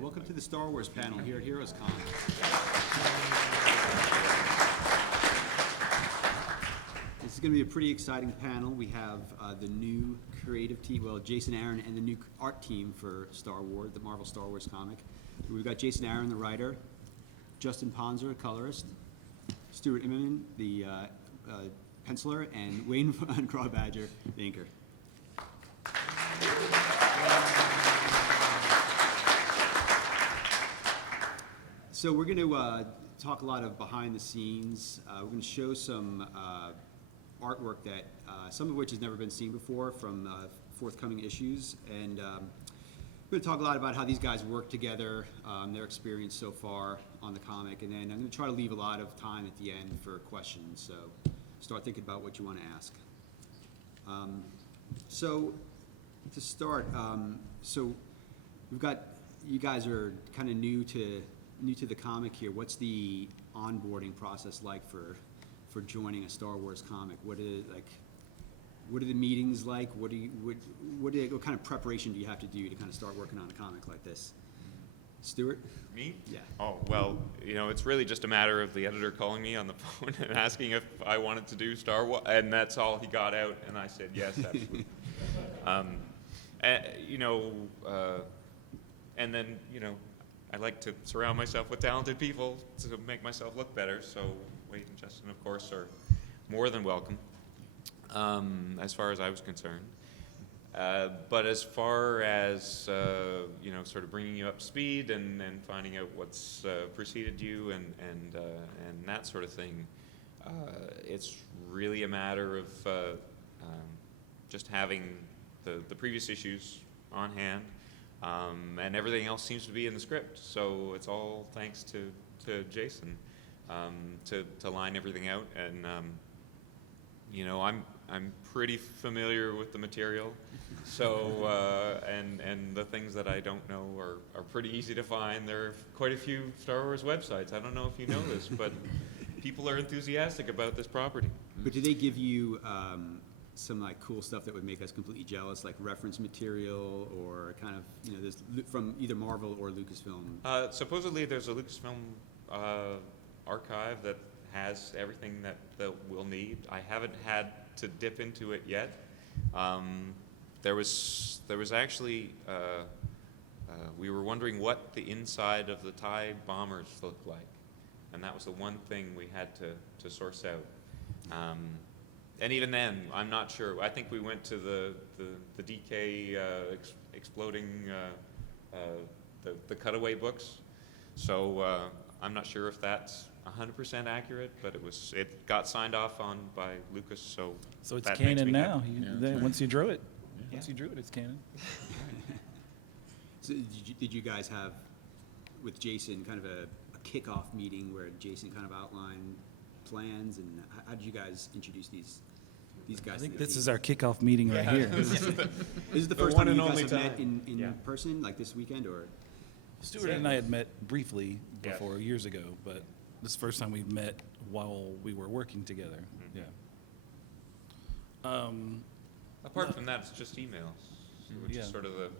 Welcome to the Star Wars panel here at Heroescon. This is going to be a pretty exciting panel. We have the new creative team, well, Jason Aaron and the new art team for Star Wars, the Marvel Star Wars comic. We've got Jason Aaron, the writer, Justin Ponsor, the colorist, Stuart Immonen, the penciler, and Wayne Grawbadger, the inker. So we're going to talk a lot of behind the scenes. We're going to show some artwork that some of which has never been seen before from forthcoming issues, and we're going to talk a lot about how these guys work together, their experience so far on the comic, and then I'm going to try to leave a lot of time at the end for questions. So start thinking about what you want to ask. So to start, so we've got, you guys are kind of new to the comic here. What's the onboarding process like for joining a Star Wars comic? What are the meetings like? What kind of preparation do you have to do to kind of start working on a comic like this? Stuart? Me? Yeah. Oh, well, it's really just a matter of the editor calling me on the phone and asking if I wanted to do Star Wars, and that's all he got out, and I said yes, absolutely. And then, I like to surround myself with talented people to make myself look better, so Wade and Justin, of course, are more than welcome, as far as I was concerned. But as far as, sort of bringing you up to speed and finding out what's preceded you and that sort of thing, it's really a matter of just having the previous issues on hand. And everything else seems to be in the script, so it's all thanks to Jason to line everything out. And I'm pretty familiar with the material, so and the things that I don't know are pretty easy to find. There are quite a few Star Wars websites. I don't know if you know this, but people are enthusiastic about this property. But do they give you some cool stuff that would make us completely jealous, like reference material or kind of this from either Marvel or Lucasfilm? Supposedly there's a Lucasfilm archive that has everything that we'll need. I haven't had to dip into it yet. There was actually we were wondering what the inside of the TIE bombers looked like, and that was the one thing we had to source out. And even then, I'm not sure. I think we went to the DK exploding the cutaway books. So I'm not sure if that's 100% accurate, but it got signed off on by Lucas. So it's that canon makes me now. happy. Once you drew it, Yeah. it's canon. So did you guys have with Jason kind of a kickoff meeting where Jason kind of outlined plans, and how did you guys introduce these guys? I think this is our kickoff meeting right here. This is the first one time you and guys have only met time. in person, like this weekend, or? Stuart and I had met briefly Yes. before years ago, but this is the first time we've met while we were working together. Mhm. Yeah. Apart from that, it's just emails, which Yeah. is sort of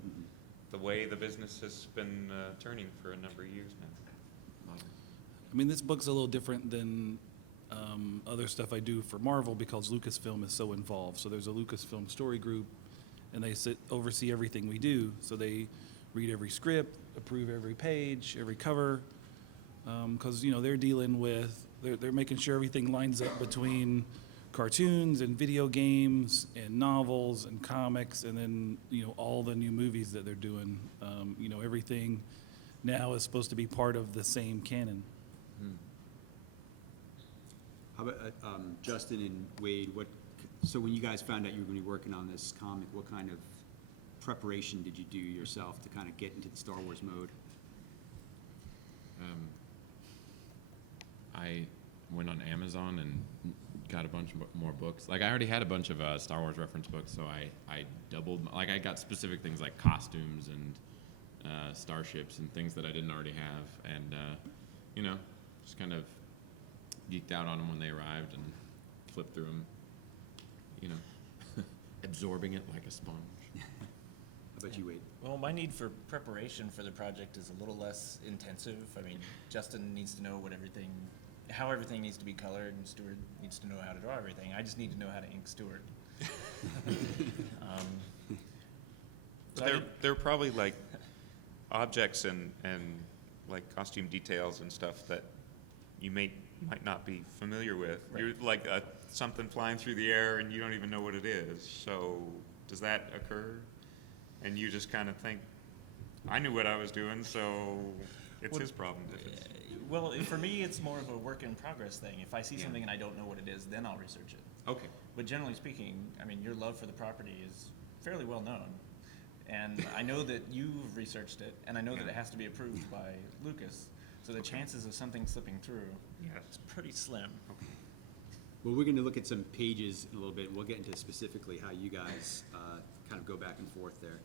the way the business has been turning for a number of years now. I mean, this book's a little different than other stuff I do for Marvel because Lucasfilm is so involved. So there's a Lucasfilm story group, and they oversee everything we do. So they read every script, approve every page, every cover, because they're dealing with they're making sure everything lines up between cartoons and video games and novels and comics, and then all the new movies that they're doing. Everything now is supposed to be part of the same canon. How about Justin and Wade? So when you guys found out you were going to be working on this comic, what kind of preparation did you do yourself to kind of get into the Star Wars mode? I went on Amazon and got a bunch more books. I already had a bunch of Star Wars reference books, so I doubled. I got specific things like costumes and starships and things that I didn't already have, and just kind of geeked out on them when they arrived and flipped through them, absorbing it like a sponge. about you, Wade? Well, my need for preparation for the project is a little less intensive. I mean, Justin needs to know how everything needs to be colored, and Stuart needs to know how to draw everything. I just need to know how to ink Stuart. So There are probably like objects and like costume details and stuff that you might not be familiar with. Right. You're like something flying through the air and you don't even know what it is. So does that occur? And you just kind of think, I knew what I was doing, so it's his problem. Well, for me, it's more of a work in progress thing. If I see Yeah. something and I don't know what it is, then I'll research it. Okay. But generally speaking, I mean, your love for the property is fairly well known. And I know that you've researched it, and I know that it has to be approved by Lucas. So the chances of something slipping through is pretty slim. Well, we're going to look at some pages in a little bit, and we'll get into specifically how you guys kind of go back and forth there.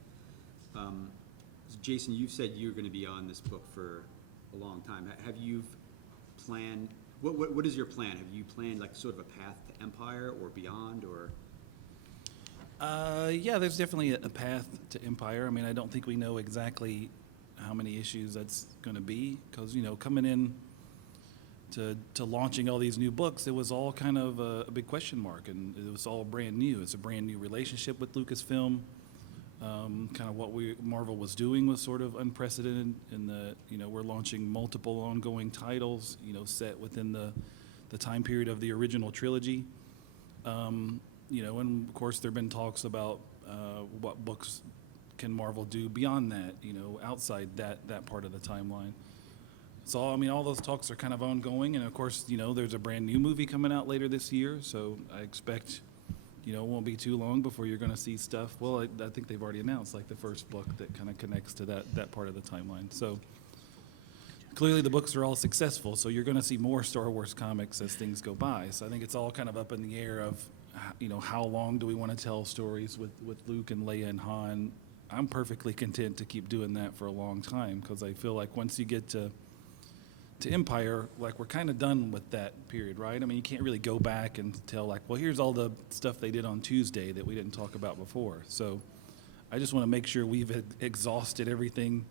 Jason, you've said you're going to be on this book for a long time. Have you planned, what is your plan? Have you planned like sort of a path to Empire or beyond, or? Yeah, there's definitely a path to Empire. I mean, I don't think we know exactly how many issues that's going to be, because, you know, coming in to launching all these new books, it was all kind of a big question mark, and it was all brand new. It's a brand new relationship with Lucasfilm. Kind of what Marvel was doing was sort of unprecedented in that, you know, we're launching multiple ongoing titles, you know, set within the time period of the original trilogy. You know, and of course there have been talks about what books can Marvel do beyond that, you know, outside that part of the timeline. So, I mean, all those talks are kind of ongoing, and of course, you know, there's a brand new movie coming out later this year, so I expect, you know, it won't be too long before you're going to see stuff. Well, I think they've already announced, like, the first book that kind of connects to that part of the timeline. So, clearly the books are all successful, so you're going to see more Star Wars comics as things go by. So I think it's all kind of up in the air of, you know, how long do we want to tell stories with Luke and Leia and Han. I'm perfectly content to keep doing that for a long time, because I feel like once you get to Empire, like, we're kind of done with that period, right? I mean, you can't really go back and tell, like, well, here's all the stuff they did on Tuesday that we didn't talk about before. So I just want to make sure we've exhausted everything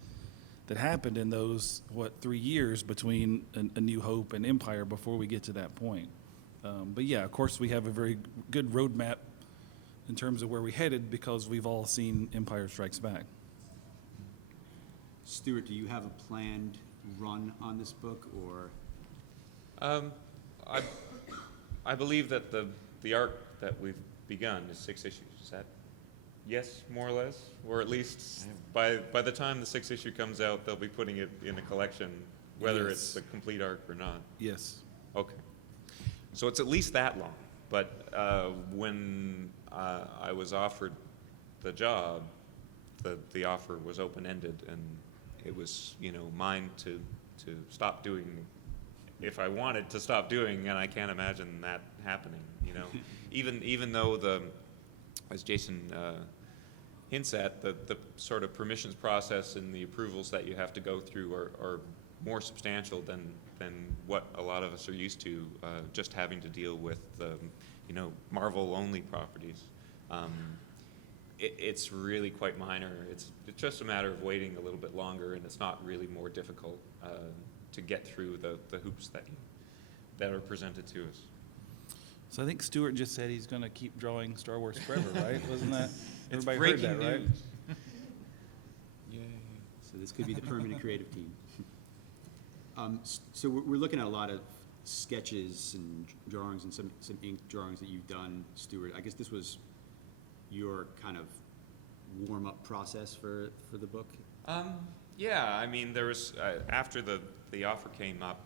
that happened in those, 3 years between A New Hope and Empire before we get to that point. But yeah, of course, we have a very good roadmap in terms of where we're headed, because we've all seen Empire Strikes Back. Stuart, do you have a planned run on this book, or? I believe that the arc that we've begun is 6 issues. Is that yes, more or less, or at least by the time the 6th issue comes out, they'll be putting it in a collection, whether it's the complete arc or not. Yes. Okay, so it's at least that long. But when I was offered the job, the offer was open-ended, and it was, you know, mine to stop doing if I wanted to stop doing, and I can't imagine that happening, you know. even though as Jason hints at, the sort of permissions process and the approvals that you have to go through are more substantial than what a lot of us are used to, just having to deal with the, you know, Marvel-only properties. It's really quite minor. It's just a matter of waiting a little bit longer, and it's not really more difficult to get through the hoops that are presented to us. So I think Stuart just said he's going to keep drawing Star Wars forever, right? Wasn't that? It's Everybody breaking heard that, right? news. Yay. So this could be the permanent creative team. So we're looking at a lot of sketches and drawings and some ink drawings that you've done, Stuart. I guess this was your kind of warm-up process for the book? Yeah, I mean, there was, after the offer came up,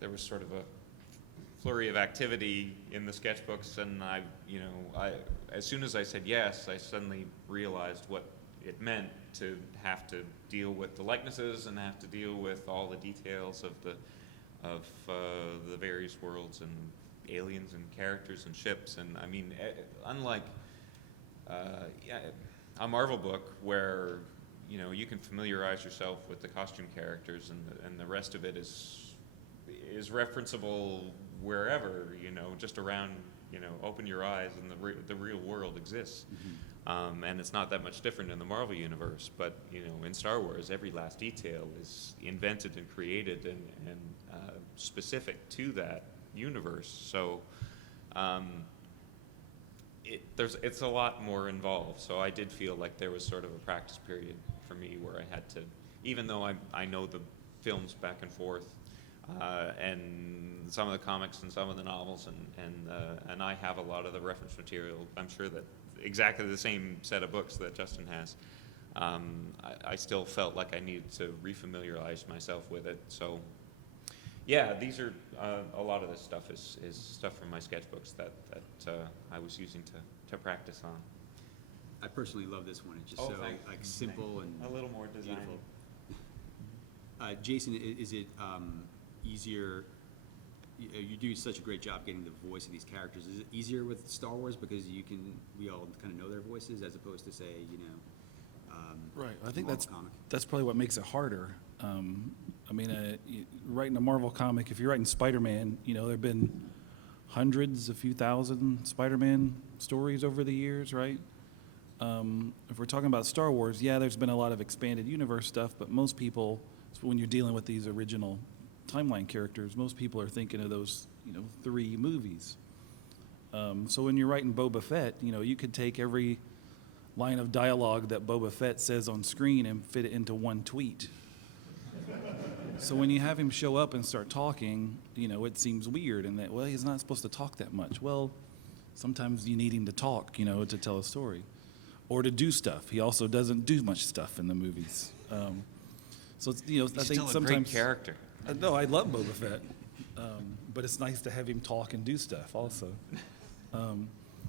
there was sort of a flurry of activity in the sketchbooks, and as soon as I said yes, I suddenly realized what it meant to have to deal with the likenesses and have to deal with all the details of the various worlds and aliens and characters and ships. And I mean, unlike a Marvel book where, you know, you can familiarize yourself with the costume characters and the rest of it is referenceable wherever, you know, just around, you know, open your eyes and the real world exists. And it's not that much different in the Marvel universe, but in Star Wars, every last detail is invented and created and specific to that universe. So it's a lot more involved. So I did feel like there was sort of a practice period for me where I had to, even though I know the films back and forth, and some of the comics and some of the novels, and I have a lot of the reference material. I'm sure that exactly the same set of books that Justin has. I still felt like I needed to refamiliarize myself with it. So, yeah, these are a lot of this stuff is stuff from my sketchbooks that I was using to practice on. I personally love this one. It's just Thanks. simple and A little more design. beautiful. Jason, is it easier? You do such a great job getting the voice of these characters. Is it easier with Star Wars because we all kind of know their voices, as opposed to, say, Right. I think Marvel comic? that's probably what makes it harder. Writing a Marvel comic, if you're writing Spider-Man, there have been hundreds, a few thousand Spider-Man stories over the years, right? If we're talking about Star Wars, yeah, there's been a lot of expanded universe stuff, but most people, when you're dealing with these original timeline characters, most people are thinking of those, 3 movies. So when you're writing Boba Fett, you could take every line of dialogue that Boba Fett says on screen and fit it into one tweet. So when you have him show up and start talking, it seems weird, and that, well, he's not supposed to talk that much. Well, sometimes you need him to talk, to tell a story, or to do stuff. He also doesn't do much stuff in the movies. So it's, He's I think still a sometimes great character. No, I love Boba Fett, but it's nice to have him talk and do stuff also.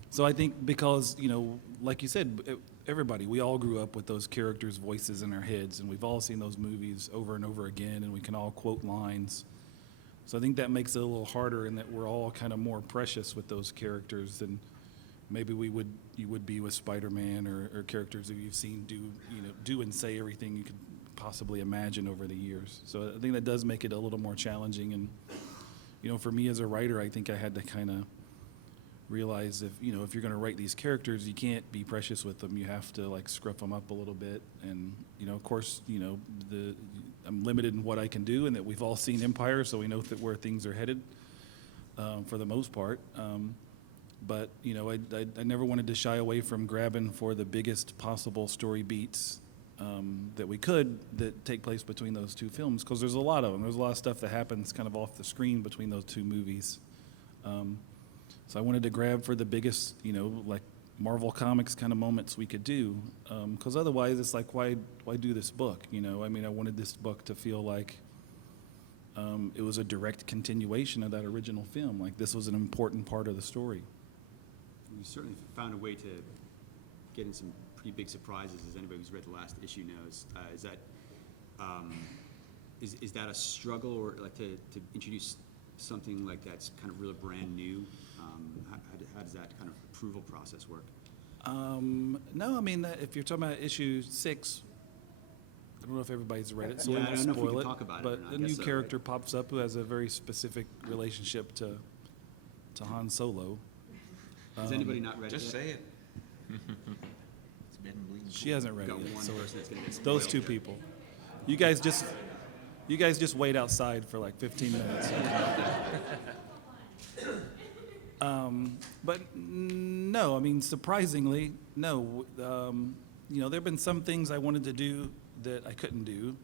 So I think because, like you said, we all grew up with those characters' voices in our heads, and we've all seen those movies over and over again, and we can all quote lines. So I think that makes it a little harder, in that we're all kind of more precious with those characters than maybe you would be with Spider-Man or characters that you've seen do and say everything you could possibly imagine over the years. So I think that does make it a little more challenging. And for me as a writer, I think I had to kind of realize if you're going to write these characters, you can't be precious with them. You have to scruff them up a little bit. And of course, I'm limited in what I can do, and that we've all seen Empire, so we know where things are headed for the most part. But I never wanted to shy away from grabbing for the biggest possible story beats that we could, that take place between those 2 films, because there's a lot of them. There's a lot of stuff that happens kind of off the screen between those 2 movies. So I wanted to grab for the biggest, Marvel Comics kind of moments we could do, because otherwise it's like, why do this book? I wanted this book to feel like it was a direct continuation of that original film. Like, this was an important part of the story. We certainly found a way to get in some pretty big surprises, as anybody who's read the last issue knows. Is that a struggle, or to introduce something like that's kind of really brand new? How does that kind of approval process work? No, if you're talking about issue 6, I don't know if everybody's read it, so Yeah, we I won't don't know if we spoil can it. talk about it or But not. a I new guess so, character right? pops up who has a very specific relationship to Han Solo. Has anybody not read Just it say it. It's been bleeding. She hasn't read Got it yet, one so person that's gonna get those spoiled 2 here. people. You guys just wait outside for 15 minutes. But no, surprisingly, no. There have been some things I wanted to do that I couldn't do,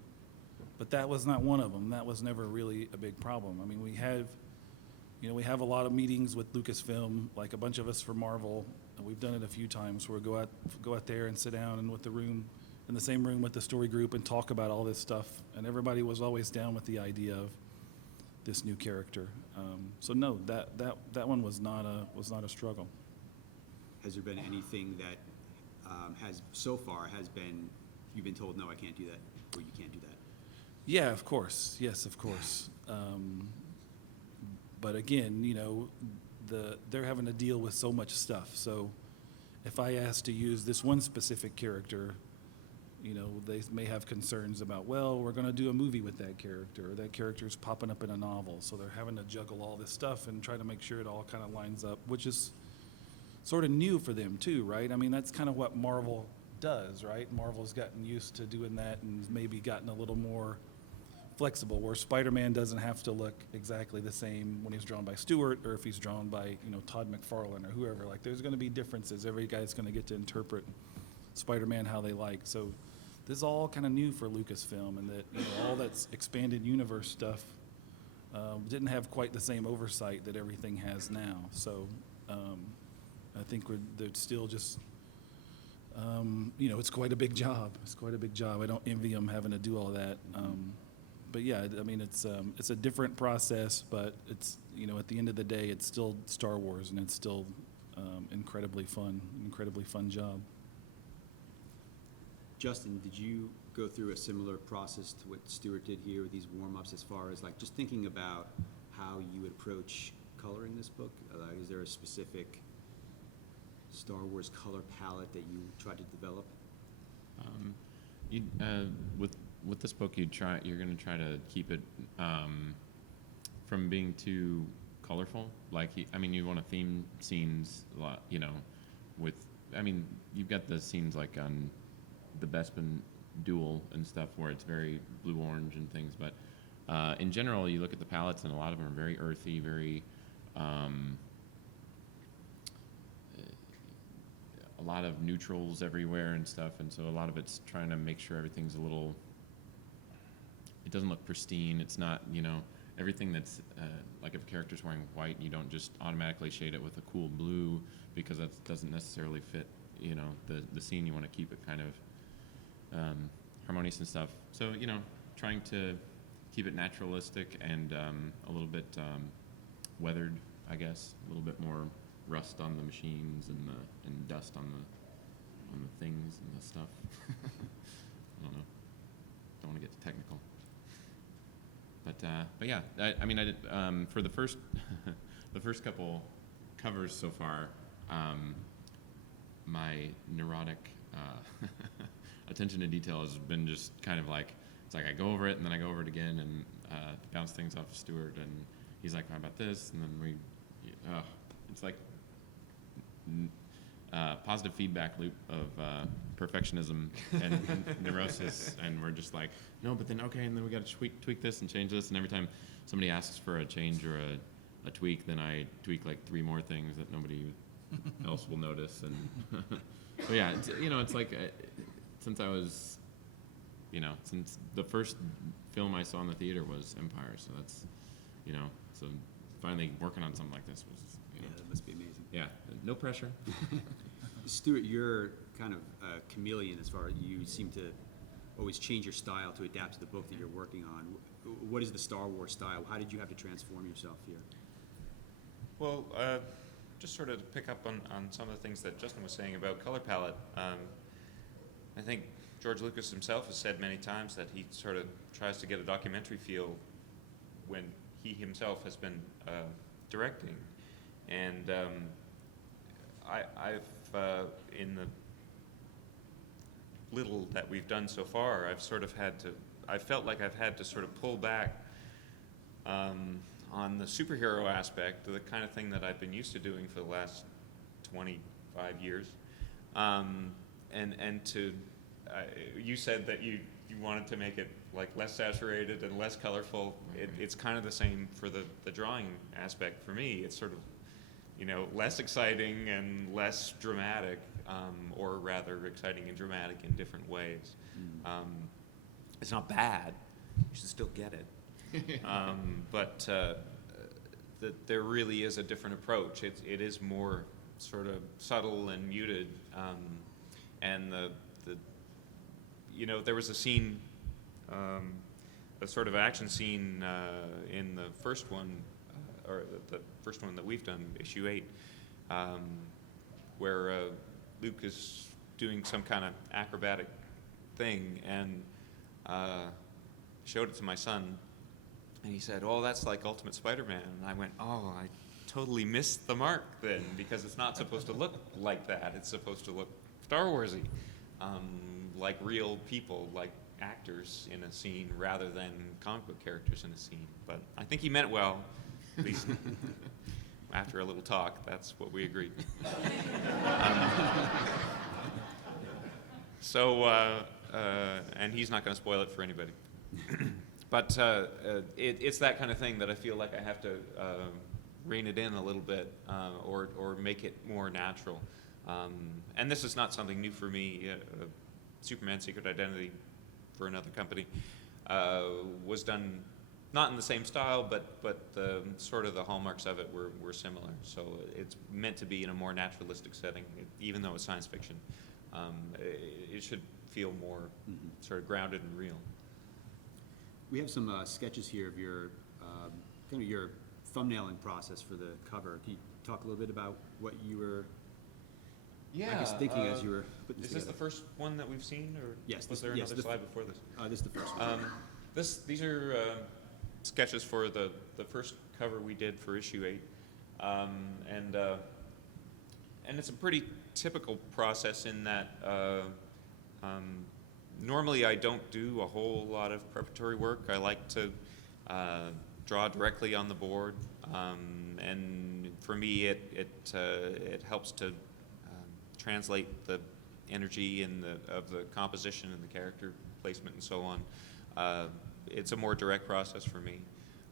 but that was not one of them. That was never really a big problem. We have a lot of meetings with Lucasfilm, like a bunch of us for Marvel, and we've done it a few times, where we go out there and sit down in the same room with the story group and talk about all this stuff, and everybody was always down with the idea of this new character. So no, that one was not a struggle. Has there been anything that you've been told, no, I can't do that, or you can't do that? Yeah, of course. Yes, of course. But again, they're having to deal with so much stuff. So if I ask to use this one specific character, they may have concerns about, well, we're going to do a movie with that character, or that character's popping up in a novel. So they're having to juggle all this stuff and try to make sure it all kind of lines up, which is sort of new for them too, right? I mean, that's kind of what Marvel does, right? Marvel's gotten used to doing that and maybe gotten a little more flexible, where Spider-Man doesn't have to look exactly the same when he's drawn by Stuart or if he's drawn by, Todd McFarlane or whoever. Like, there's going to be differences. Every guy's going to get to interpret Spider-Man how they like. So this is all kind of new for Lucasfilm, and that all that's expanded universe stuff didn't have quite the same oversight that everything has now. So I think they're still just, it's quite a big job. It's quite a big job. I don't envy them having to do all that. But yeah, I mean, it's a different process, but it's, at the end of the day, it's still Star Wars, and it's still incredibly fun job. Justin, did you go through a similar process to what Stuart did here with these warm-ups, as far as like just thinking about how you would approach coloring this book? Is there a specific Star Wars color palette that you tried to develop? With this book, you're going to try to keep it from being too colorful. Like, you want to theme scenes a lot, you've got the scenes like on the Bespin duel and stuff where it's very blue-orange and things, but in general, you look at the palettes and a lot of them are very earthy, very a lot of neutrals everywhere and stuff, and so a lot of it's trying to make sure everything's it doesn't look pristine. It's not, everything that's like if a character's wearing white, you don't just automatically shade it with a cool blue because that doesn't necessarily fit, the scene. You want to keep it kind of harmonious and stuff. So, trying to keep it naturalistic and a little bit weathered, I guess, a little bit more rust on the machines and dust on the things and the stuff. I don't know. Don't want to get too technical. But yeah, I did for the first the first couple covers so far. My neurotic attention to detail has been just kind of like, it's like I go over it and then I go over it again and bounce things off of Stuart, and he's like, how about this? And then it's like positive feedback loop of perfectionism and neurosis, and we're just like, no, but then okay, and then we got to tweak this and change this, and every time somebody asks for a change or a tweak, then I tweak like 3 more things that nobody else will notice, and so yeah, it's like since I was, since the first film I saw in the theater was Empire, so that's, so finally working on something like this was, Yeah, that must be amazing. yeah, no pressure. Stuart, you're kind of a chameleon as far as you seem to always change your style to adapt to the book that you're working on. What is the Star Wars style? How did you have to transform yourself here? Well, just sort of to pick up on some of the things that Justin was saying about color palette, I think George Lucas himself has said many times that he sort of tries to get a documentary feel when he himself has been directing. And I've in the little that we've done so far, I felt like I've had to sort of pull back on the superhero aspect, the kind of thing that I've been used to doing for the last 25 years. And to, you said that you wanted to make it like less saturated and less colorful. It's kind of the same for the drawing aspect for me. It's sort of, less exciting and less dramatic, or rather exciting and dramatic in different ways. It's not bad. You should still get it. But there really is a different approach. It is more sort of subtle and muted. And there was a scene, a sort of action scene in the first one, or the first one that we've done, issue 8, where Luke is doing some kind of acrobatic thing, and showed it to my son, and he said, "Oh, that's like Ultimate Spider-Man." And I went, "Oh, I totally missed the mark then, because it's not supposed to look like that. It's supposed to look Star Warsy, like real people, like actors in a scene, rather than comic book characters in a scene." But I think he meant well, at least. after a little talk, that's what we agreed. And he's not going to spoil it for anybody. But it's that kind of thing that I feel like I have to rein it in a little bit, or make it more natural. And this is not something new for me. Superman Secret Identity for another company was done not in the same style, but the sort of the hallmarks of it were similar. So it's meant to be in a more naturalistic setting, even though it's science fiction. It should feel more sort of grounded and real. We have some sketches here of your kind of your thumbnailing process for the cover. Can you talk a little bit about what you were, I guess, thinking as you were putting this Is this together? the first one that we've seen, or Yes, was this- there yes, another the- slide before this? This is the first one. These are sketches for the first cover we did for issue 8, and it's a pretty typical process in that normally I don't do a whole lot of preparatory work. I like to draw directly on the board, and for me it helps to translate the energy and of the composition and the character placement and so on. It's a more direct process for me.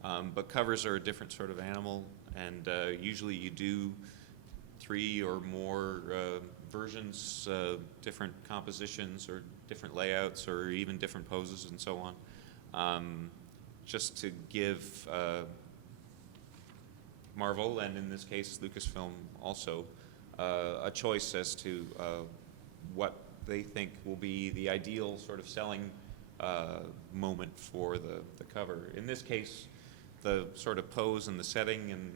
But covers are a different sort of animal, and usually you do 3 or more versions, different compositions or different layouts or even different poses and so on, just to give Marvel, and in this case Lucasfilm also, a choice as to what they think will be the ideal sort of selling moment for the cover. In this case, the sort of pose and the setting and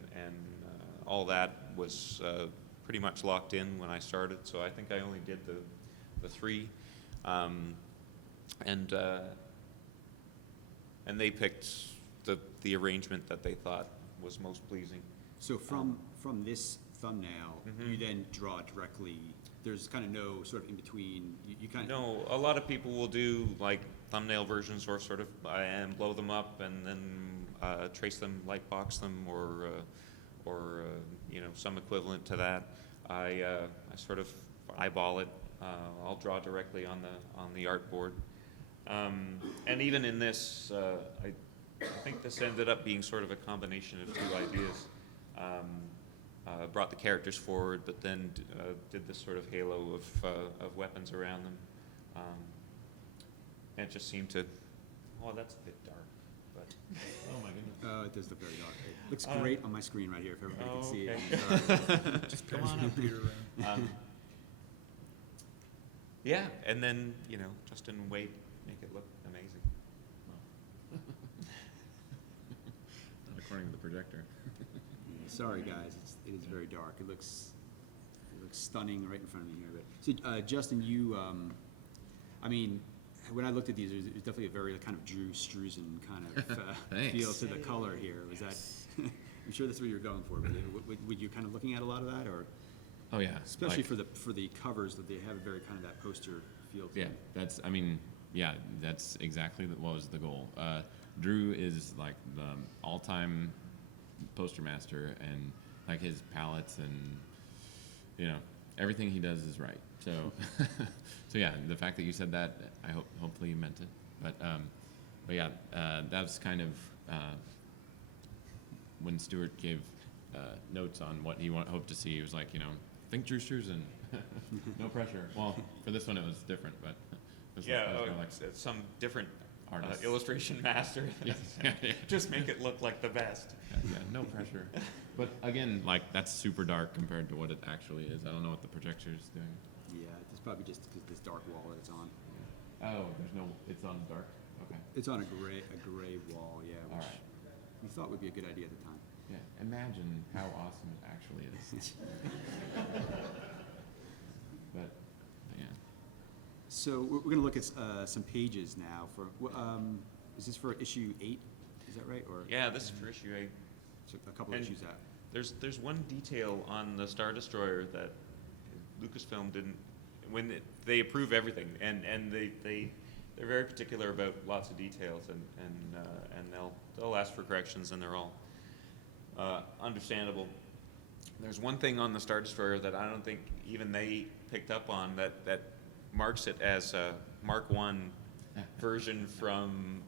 all that was pretty much locked in when I started, so I think I only did the 3. And they picked the arrangement that they thought was most pleasing. So from this thumbnail, you then draw directly. There's kind of no sort of in between. You kind of No, a lot of people will do like thumbnail versions or sort of and blow them up and then trace them, lightbox them, or some equivalent to that. I sort of eyeball it. I'll draw directly on the artboard. And even in this, I think this ended up being sort of a combination of 2 ideas. Brought the characters forward, but then did this sort of halo of weapons around them. And it just seemed to, that's a bit dark, but oh my goodness. it does look very dark. It looks great on my screen right here if everybody can see okay. it. Just come on up, Peter. Yeah, and then Justin and Wade make it look amazing. Not according to the projector. Yeah, sorry guys, it is very dark. It looks stunning right in front of me here. But so Justin, you, I mean, when I looked at these, it was definitely a very kind of Drew Struzan kind of feel to the color here. Was that? I'm sure that's what you were going for. But were you kind of looking at a lot of that, or Oh yeah, especially like, for the covers that they have a very kind of that poster feel to yeah, them? that's exactly what was the goal. Drew is like the all-time poster master, and like his palettes and everything he does is right. So so yeah, the fact that you said that, I hopefully you meant it. But yeah, that was kind of when Stuart gave notes on what he hoped to see. He was like, think Drew Struzan. No pressure. Well, for this one it was different, but this one, I was kinda like, it's some different Artist. illustration master. Yes. Yeah. Just make it look like the best. Yeah, no pressure. But again, like that's super dark compared to what it actually is. I don't know what the projector is doing. Yeah, it's probably just because this dark wall that it's on. Oh, it's on dark. Okay. It's on a gray wall, yeah, All which right. we thought would be a good idea at the time. Yeah. Imagine how awesome it actually is. But yeah. So we're going to look at some pages now. Is this for issue 8? Is that right? Or Yeah, this is for issue 8. so a couple of And issues out? There's one detail on the Star Destroyer that Lucasfilm didn't, when they approve everything, and they're very particular about lots of details, and they'll ask for corrections, and they're all understandable. There's one thing on the Star Destroyer that I don't think even they picked up on that marks it as a Mark I version from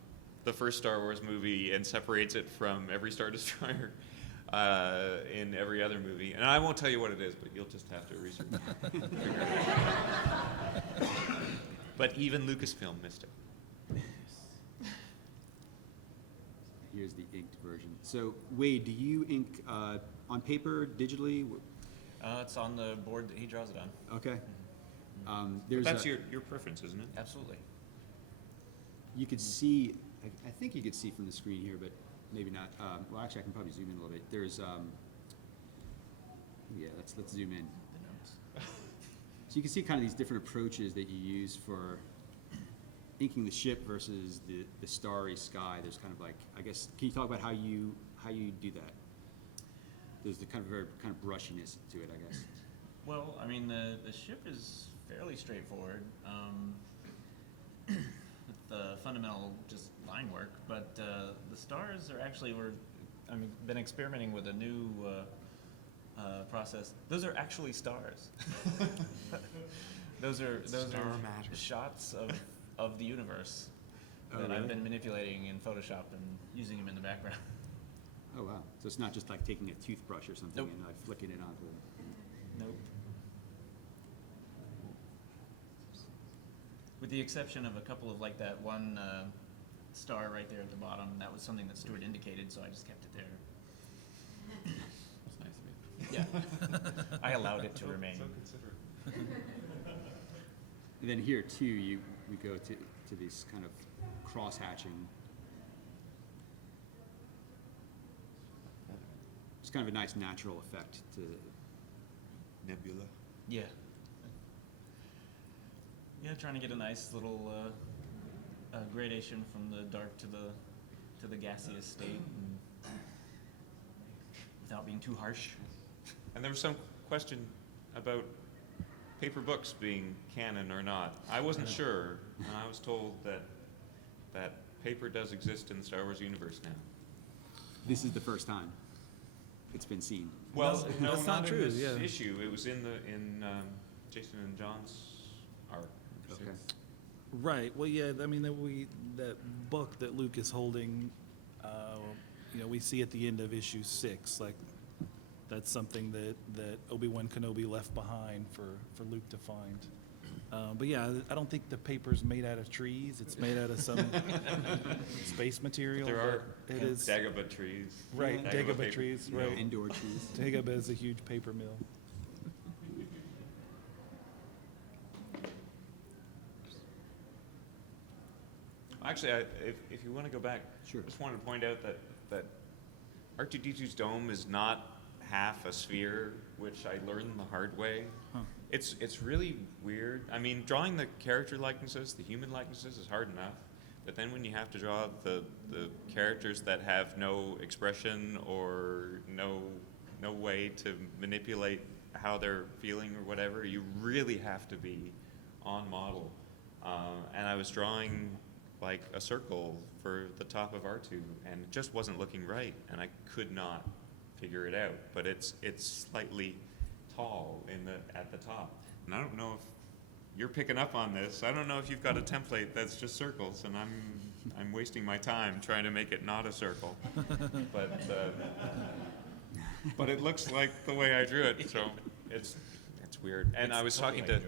the first Star Wars movie and separates it from every Star Destroyer in every other movie. And I won't tell you what it is, but you'll just have to research it. But even Lucasfilm missed it. Here's the inked version. So Wade, do you ink on paper, digitally? It's on the board that he draws it on. Okay. But There's that's a, your preference, isn't it? Absolutely. you could see, I think you could see from the screen here, but maybe not. Well, actually, I can probably zoom in a little bit. There's, yeah, let's zoom in. The notes. So you can see kind of these different approaches that you use for inking the ship versus the starry sky. There's kind of like, I guess, can you talk about how you do that? There's the kind of very kind of brushiness to it, I guess. Well, I mean, the ship is fairly straightforward with the fundamental just line work, but the stars are actually, been experimenting with a new process. Those are actually stars. those are matter. shots of the universe Oh, that really? I've been manipulating in Photoshop and using them in the background. Oh, wow. So it's not just like taking a toothbrush or something Nope. and like flicking it onto. Nope. With the exception of a couple of like that one star right there at the bottom, that was something that Stuart indicated, so I just kept it there. That's nice of you. Yeah. I allowed it to remain. And then here too, we go to this kind of cross hatching. It's kind of a nice natural effect to. Nebula. Yeah. Yeah, trying to get a nice little gradation from the dark to the gaseous state, and without being too harsh. And there was some question about paper books being canon or not. I wasn't sure, and I was told that paper does exist in the Star Wars universe now. This is the first time it's been seen. Well, no, that's not true, in this yeah. issue. It was in Jason and John's art. Okay. Right. Well, yeah. I mean, that book that Luke is holding, we see at the end of issue 6. Like, that's something that Obi-Wan Kenobi left behind for Luke to find. But yeah, I don't think the paper's made out of trees. It's made out of some space material. There are but it is Dagobah trees. right. Dagobah Dagobah paper. trees. No. Right. Indoor trees. Dagobah is a huge paper mill. Actually, if you want to go back, Sure. I just wanted to point out that R2-D2's dome is not half a sphere, which I learned the hard way. Huh. It's really weird. I mean, drawing the character likenesses, the human likenesses, is hard enough. But then when you have to draw the characters that have no expression or no way to manipulate how they're feeling or whatever, you really have to be on model. And I was drawing like a circle for the top of R2, and it just wasn't looking right, and I could not figure it out. But it's slightly tall at the top, and I don't know if you're picking up on this. I don't know if you've got a template that's just circles, and I'm wasting my time trying to make it not a circle. But it looks like the way I drew it, so it's weird. And I was talking to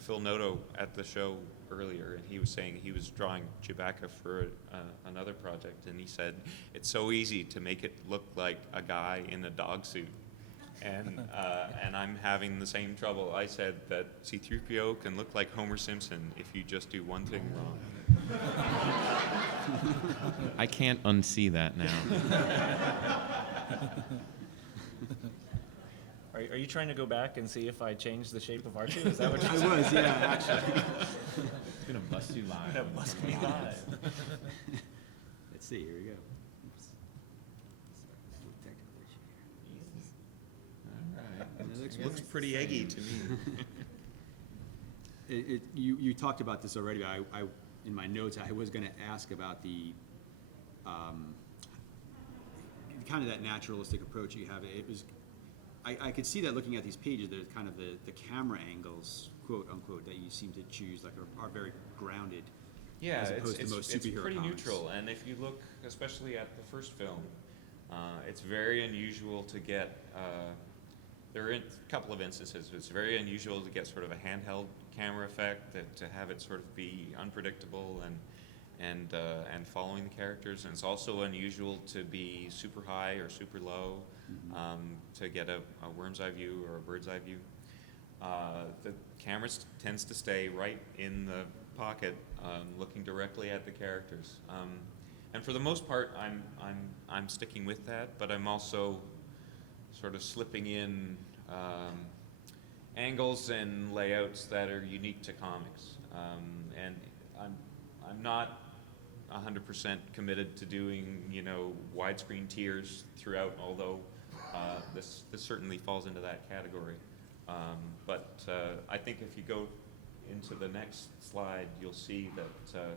Phil Noto at the show earlier, and he was saying he was drawing Chewbacca for another project, and he said it's so easy to make it look like a guy in a dog suit. And I'm having the same trouble. I said that C-3PO can look like Homer Simpson if you just do one thing wrong. I can't unsee that now. Are you trying to go back and see if I changed the shape of R2? Is that what you're I saying? was, yeah, actually. It's gonna bust you live. That must be live. Let's see, here we go. Oops. Sorry, technical issue here. All right. It Looks pretty eggy to me. You talked about this already, but I in my notes, I was gonna ask about the, kind of that naturalistic approach you have. I could see that looking at these pages, there's kind of the camera angles, quote unquote, that you seem to choose, like are very grounded. Yeah, as it's, opposed to it's, most it's superhero pretty comics. neutral, and if you look especially at the first film, it's very unusual to get, there are a couple of instances, it's very unusual to get sort of a handheld camera effect, to have it sort of be unpredictable and following the characters, and it's also unusual to be super high or super low, to get a worm's eye view or a bird's eye view. The camera tends to stay right in the pocket, looking directly at the characters. And for the most part, I'm sticking with that, but I'm also sort of slipping in angles and layouts that are unique to comics. And I'm not 100% committed to doing, you know, widescreen tiers throughout, although this certainly falls into that category. But I think if you go into the next slide, you'll see that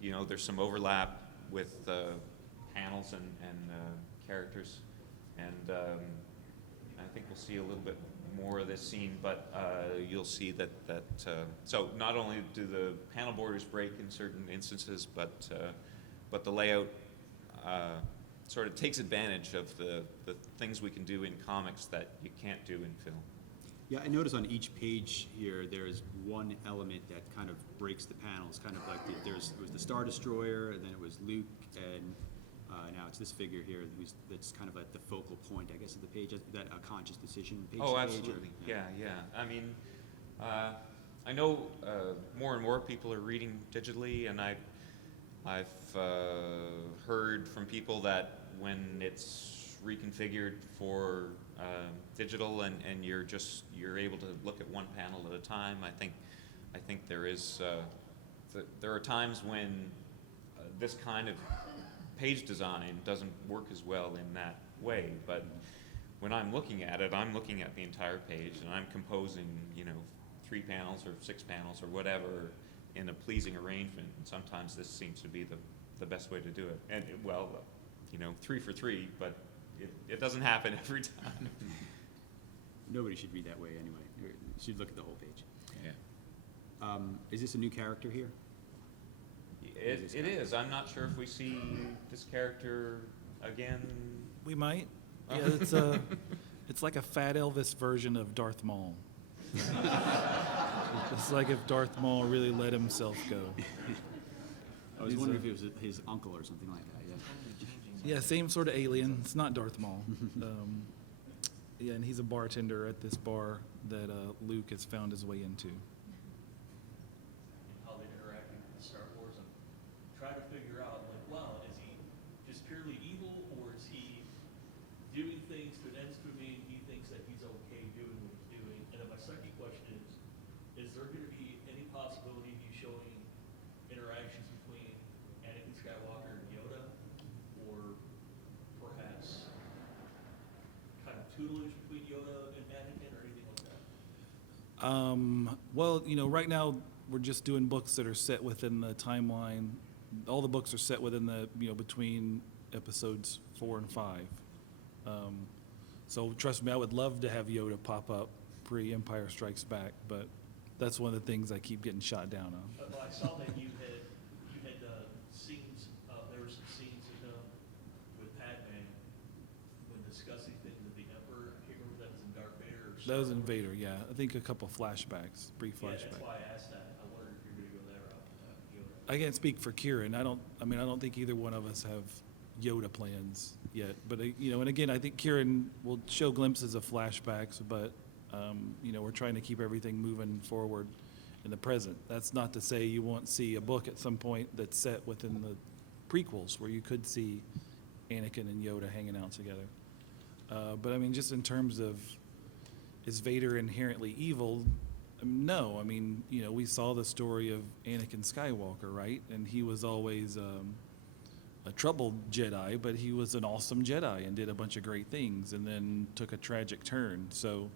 you know, there's some overlap with panels and characters, and I think we'll see a little bit more of this scene. But you'll see that so not only do the panel borders break in certain instances, but the layout sort of takes advantage of the things we can do in comics that you can't do in film. Yeah, I noticed on each page here, there's one element that kind of breaks the panels, kind of like it was the Star Destroyer, and then it was Luke, and now it's this figure here that's kind of at the focal point, I guess, of the page, that a conscious decision page. Oh, to absolutely. page, Yeah. I mean, I know more and more people are reading digitally, and I've heard from people that when it's reconfigured for digital and you're able to look at one panel at a time, I think there is there are times when this kind of page design doesn't work as well in that way, but when I'm looking at it, I'm looking at the entire page and I'm composing, you know, 3 panels or 6 panels or whatever in a pleasing arrangement, and sometimes this seems to be the best way to do it. And well, you know, 3 for 3, but it doesn't happen every time. Nobody should read that way anyway. You should look at the whole page. Yeah. Is this a new character here? It is. I'm not sure if we see this character again. We might. Yeah, it's like a fat Elvis version of Darth Maul. It's like if Darth Maul really let himself go. I was wondering if it was his uncle or something like that, yeah. Yeah, same sort of alien. It's not Darth Maul. Yeah, and he's a bartender at this bar that Luke has found his way into. How they interacting with Star Wars and trying to figure out, like, wow, is he just purely evil, or is he doing things to an nth degree he thinks that he's okay doing what he's doing? And then my second question is there going to be any possibility of you showing interactions between Anakin Skywalker and Yoda, or perhaps kind of tutelage between Yoda and Anakin, or anything like that? Well, you know, right now we're just doing books that are set within the timeline. All the books are set within the, you know, between episodes 4 and 5. So trust me, I would love to have Yoda pop up pre-Empire Strikes Back, but that's one of the things I keep getting shot down on. Well, I saw that you had scenes, there were some scenes with Padme when discussing things with the Emperor. I can't remember if that was in Darth Vader or That was in Star Wars. Vader, yeah. I think a couple flashbacks, brief Yeah, flashbacks. that's why I asked that. I wondered if you were going to go that route with Yoda. I can't speak for Kieran. I don't think either one of us have Yoda plans yet. But you know, and again, I think Kieran will show glimpses of flashbacks, but you know, we're trying to keep everything moving forward in the present. That's not to say you won't see a book at some point that's set within the prequels where you could see Anakin and Yoda hanging out together. But I mean, just in terms of, is Vader inherently evil? No. I mean, you know, we saw the story of Anakin Skywalker, right? And he was always a troubled Jedi, but he was an awesome Jedi and did a bunch of great things and then took a tragic turn. So,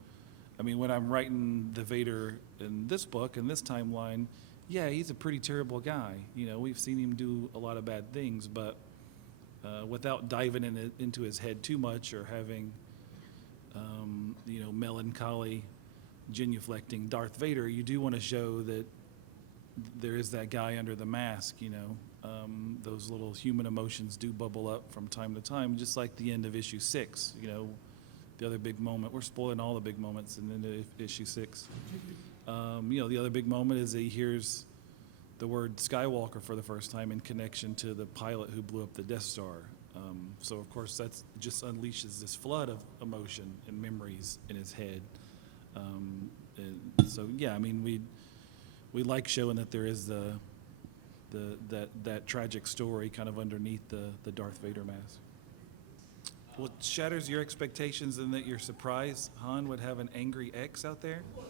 I mean, when I'm writing the Vader in this book, in this timeline, yeah, he's a pretty terrible guy. You know, we've seen him do a lot of bad things, but without diving into his head too much or having melancholy, genuflecting Darth Vader, you do want to show that there is that guy under the mask, those little human emotions do bubble up from time to time, just like the end of issue 6, the other big moment. We're spoiling all the big moments in the end of issue 6. The other big moment is that he hears the word Skywalker for the first time in connection to the pilot who blew up the Death Star. So of course that's just unleashes this flood of emotion and memories in his head. And so yeah, I mean we like showing that there is that tragic story kind of underneath the Darth Vader mask. What shatters your expectations and that you're surprised Han would have an angry ex out there? Like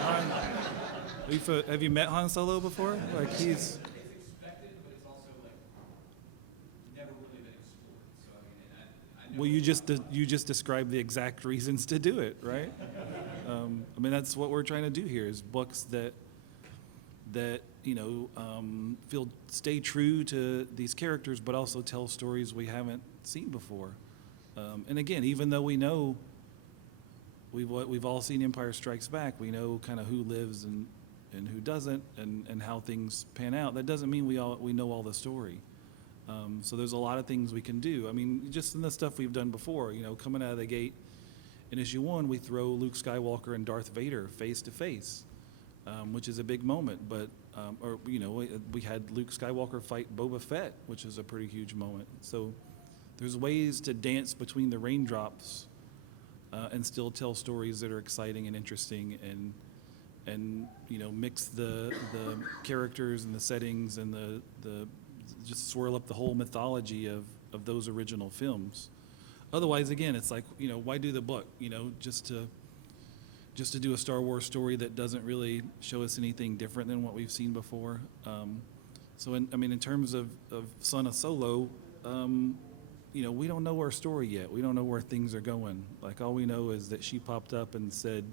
Han, have you met Han Solo before? Like he's. It's expected, but it's also like never really been explored. So I know. Well, you just described the exact reasons to do it, right? I mean, that's what we're trying to do here: is books that stay true to these characters, but also tell stories we haven't seen before. And again, even though we know we've all seen Empire Strikes Back, we know kind of who lives and who doesn't, and how things pan out. That doesn't mean we know all the story. So there's a lot of things we can do. I mean, just in the stuff we've done before, coming out of the gate in issue 1, we throw Luke Skywalker and Darth Vader face to face, which is a big moment. But we had Luke Skywalker fight Boba Fett, which is a pretty huge moment. So there's ways to dance between the raindrops and still tell stories that are exciting and interesting, and mix the characters and the settings and the just swirl up the whole mythology of those original films. Otherwise, again, it's like, why do the book? Just to do a Star Wars story that doesn't really show us anything different than what we've seen before. In terms of Son of Solo, we don't know our story yet. We don't know where things are going. Like, all we know is that she popped up and said,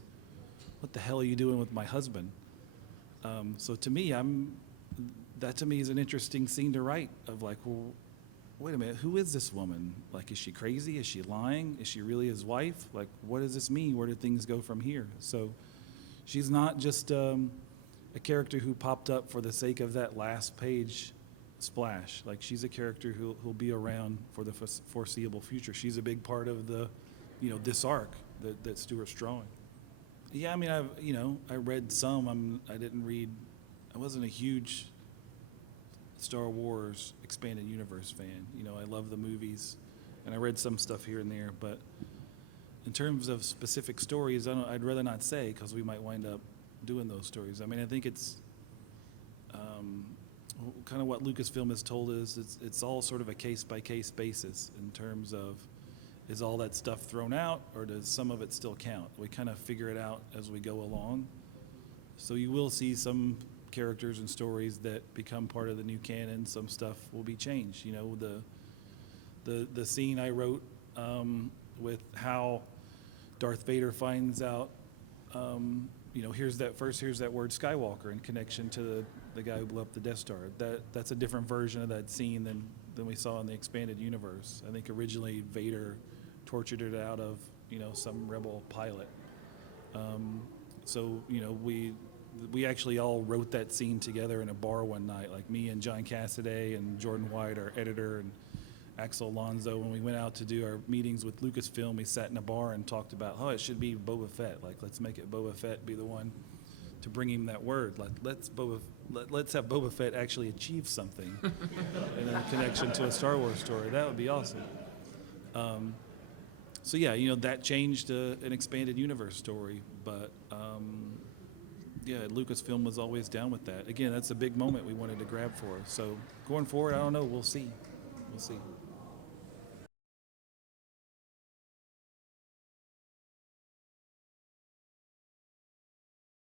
"What the hell are you doing with my husband?" So to me, that to me is an interesting scene to write, of like, well, wait a minute, who is this woman? Like, is she crazy? Is she lying? Is she really his wife? Like, what does this mean? Where do things go from here? So she's not just a character who popped up for the sake of that last page splash. Like, she's a character who'll be around for the foreseeable future. She's a big part of the, this arc that Stuart's drawing. Yeah, I mean, I read some. I wasn't a huge Star Wars expanded universe fan. I love the movies, and I read some stuff here and there. But in terms of specific stories, I'd rather not say, because we might wind up doing those stories. I mean, I think it's kind of what Lucasfilm has told us. It's all sort of a case-by-case basis in terms of, is all that stuff thrown out, or does some of it still count? We kind of figure it out as we go along. So you will see some characters and stories that become part of the new canon. Some stuff will be changed. The scene I wrote with how Darth Vader finds out, here's that word Skywalker in connection to the guy who blew up the Death Star. That's a different version of that scene than we saw in the expanded universe. I think originally Vader tortured it out of some rebel pilot. We actually all wrote that scene together in a bar one night, like me and John Cassaday and Jordan White, our editor, and Axel Alonso. When we went out to do our meetings with Lucasfilm, we sat in a bar and talked about, it should be Boba Fett. Like, let's make it Boba Fett be the one to bring him that word. Like, let's have Boba Fett actually achieve something in a connection to a Star Wars story. That would be awesome. That changed an expanded universe story, but Lucasfilm was always down with that. Again, that's a big moment we wanted to grab for us. So going forward, I don't know. We'll see.